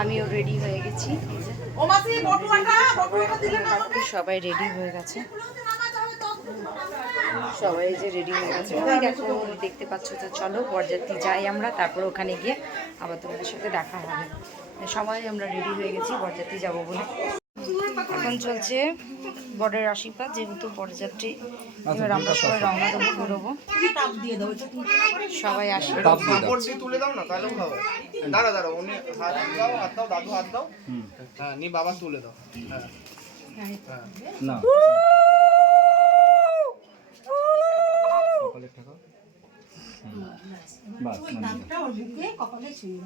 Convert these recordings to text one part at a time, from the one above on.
আমিও রেডি হয়ে গেছি, সবাই রেডি হয়ে গেছে, সবাই যে রেডি হয়ে গেছে ওই দেখো দেখতে পাচ্ছ। তো চলো বরযাত্রী যাই আমরা, তারপর ওখানে গিয়ে আবার তোমাদের সাথে দেখা হবে। সবাই আমরা রেডি হয়ে গেছি বরযাত্রী যাবো বলে। এখন চলছে বরের আশীর্বাদ, যেহেতু বরযাত্রী, এবার আমরা সবাই রওনা দেবো, বেরোবো। সবাই আশীর্বাদ তুলে দাও না, তাহলে দাঁড়া দাঁড়া, উনি হাত দাও, হাত দাও, দাদু হাত দাও, হ্যাঁ নি বাবা তুলে দাও, হ্যাঁ না কপালে ঠাকা বাস নামটা ওর বুকে কপালে ছুঁয়ে।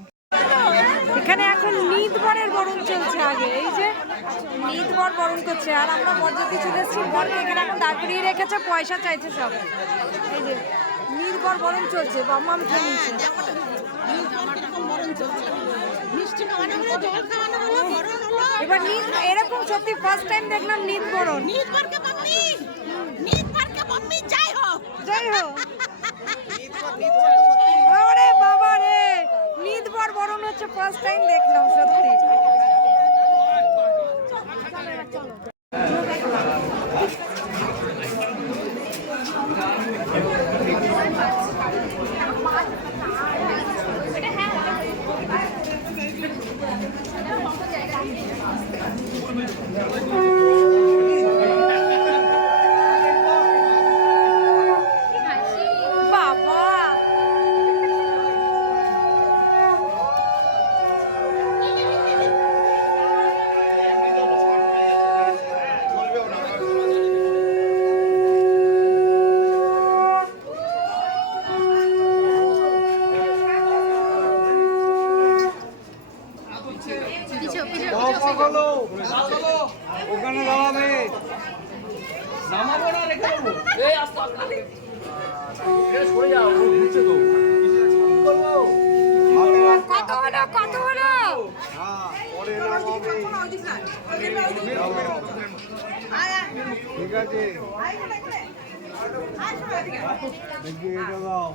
এখানে এখন নিতবরের বরণ চলছে। আগে এই যে নিতবর বরণ করছে, আর আমরা বরযাত্রী চলে এসেছি, বরকে এখানে এখন দাঁড় করিয়ে রেখেছে, পয়সা চাইছে সব। এই যে নিতবর বরণ চলছে, বাম্মাম খেয়ে নিচ্ছে। এবার নিত এরকম সত্যি ফার্স্ট টাইম দেখলাম নিত বরণ। যাই হোক আরে বাবা রে, নিতবর বরণ হচ্ছে ফার্স্ট টাইম দেখলাম সত্যি। ওখানে দাঁড়াবে, নামাবো না, রেখে দেবো। এই আস্তে আস্তে সরে যাও, ঘুরছে তো। কত হলো, কত হলো? হ্যাঁ পরে নামাবে, ঠিক আছে। দেখি এটা দাও,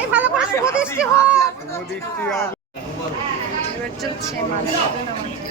এই ভালো করে শুভ দৃষ্টি হোক। দৃষ্টি আর এবার চলছে মালা বদল আমাদের।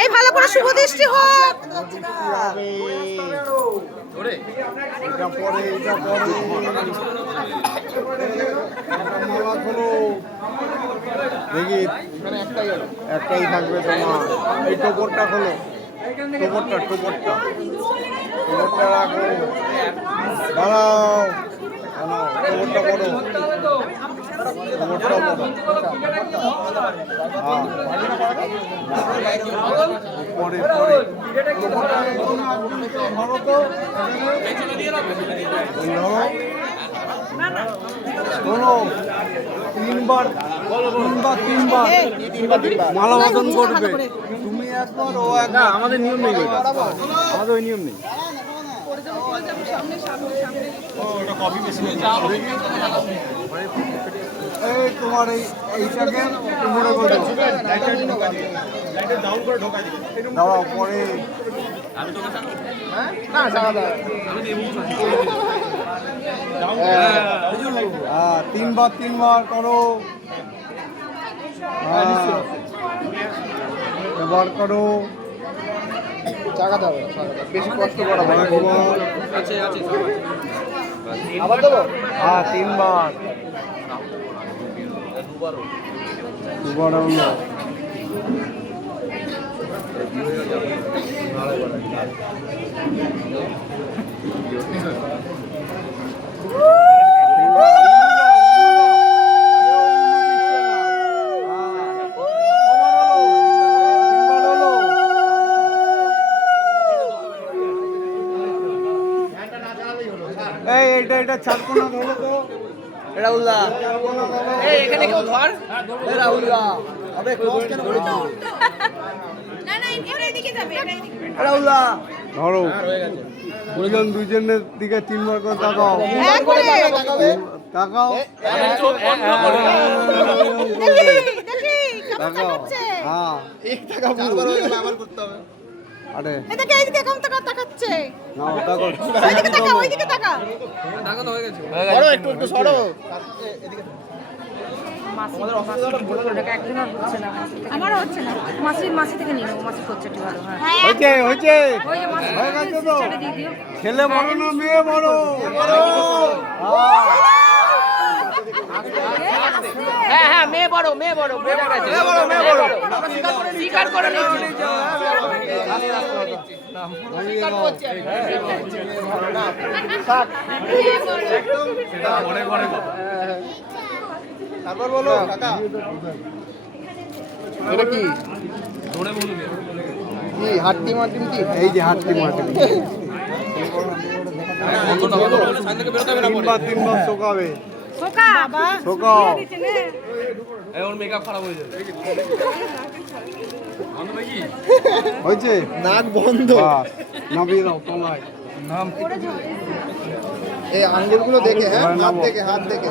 এই ভালো করে শুভ দৃষ্টি হোক। দেখি একটাই থাকবে তোমার, এই টোপরটা খোলো, টোপরটা রাখো, দাঁড়াও, টোপরটা করো, তিনবার মালা বদন করবে, তুমি একবার ও একবার। আমাদের নিয়ম নেই, আমাদের ওই নিয়ম নেই। এই তোমার এইটাকে মনে করো, দাঁড়াও পরে তিনবার করো, এবার করো, চাকাতে হবে, বেশি কষ্ট করা হবে। আবার দেবো, হ্যাঁ তিনবার, দুবার হলো। এটা ছাড়বো না, ধরো তো রাহুলদা, এই এখানে কেউ ধর, রাহুলদা আবে ক্লোজ কেন করেছো? ধরো দুজনের দিকে 3 বার করে তাকাও তাকাও তাকাও হ্যাঁ এক টাকা ভুল আবার করতে হবে আরে এদিকে এইদিকে কম টাকা তাকাচ্ছে নাও তাকাও ওইদিকে তাকা ওইদিকে তাকা টাকা তো হয়ে গেছে সরো একটু সরো এদিকে আমারও হচ্ছে না মাসি থেকে নিয়ে নেবো মাসি করছে একটু ভালো হ্যাঁ হয়েছে ওই যে মাসি হয়ে গেছে তো ছেড়ে দিয়ে দিও ছেলে বড় না মেয়ে বড় হ্যাঁ হ্যাঁ মেয়ে বড় মেয়ে বড় স্বীকার করে নিচ্ছি তারপর বলো কাকা এটা কি কি হাড্ডি মাটিম কি এই যে হাটটি মাটি 3 বার শোকাবে সোকা বাবা শোকাও হয়েছে নাক বন্ধ বাস নামিয়ে দাও তলায় এই আঙ্গুলগুলো দেখে হ্যাঁ হাত দেখে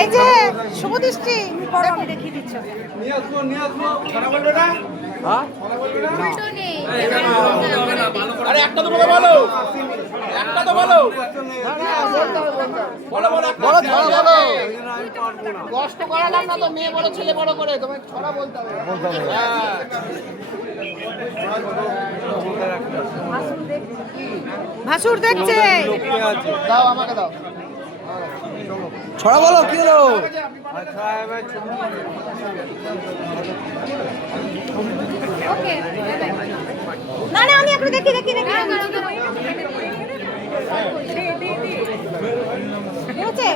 এই যে শুভ দৃষ্টি আমি দেখিয়ে দিচ্ছি নিয়ে আসবো খারাপ বলবে না আরে একটা তো বলো একটা তো বলো বলো বলো কষ্ট করালাম না তো মেয়ে বড় ছেলে বড় করে তোমায় ছড়া বলতে হবে ভাসুর দেখছে দাও আমাকে দাও ছড়া বলো কি হলো ওকে না না আমি একটু দেখি হচ্ছে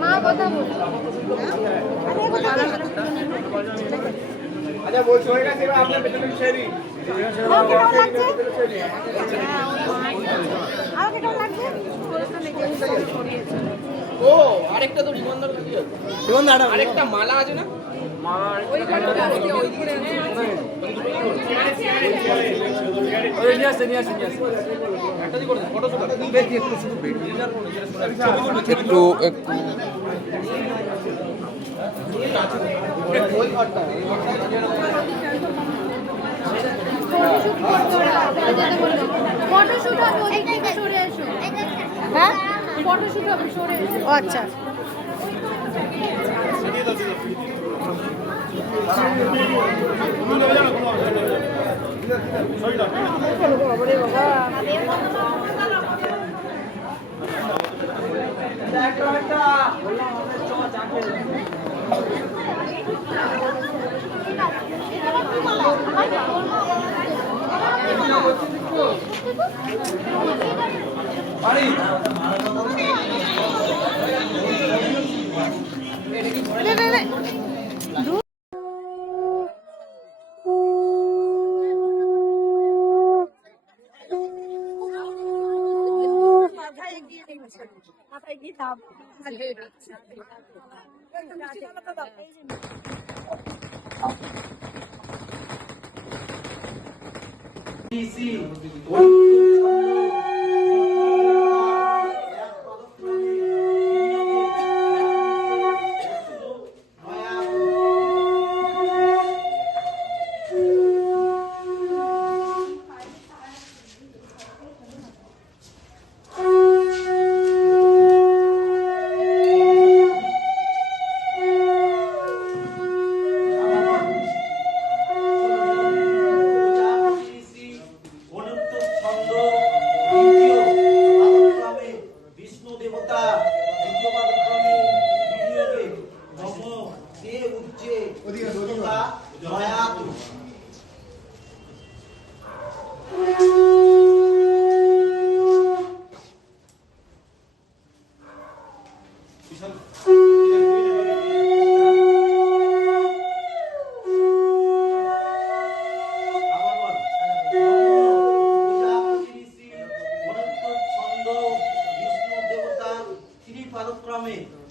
মা কথা বল আচ্ছা বলছো হয়ে গেছে এবার আপনার পেছনে ছেড়ি আমাকে কেমন লাগছে আমাকে কেমন লাগছে ও আরেকটা তো নিবন্ধন কি আছে আরেকটা মালা আছে না একটু ফটোশুট হবে ওদিক থেকে সরে এসো হ্যাঁ ফটোশুট হবে সরে এসো ও আচ্ছা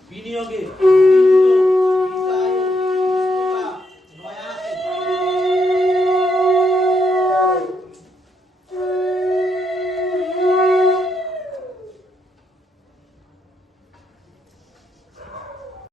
বিনিয়োগে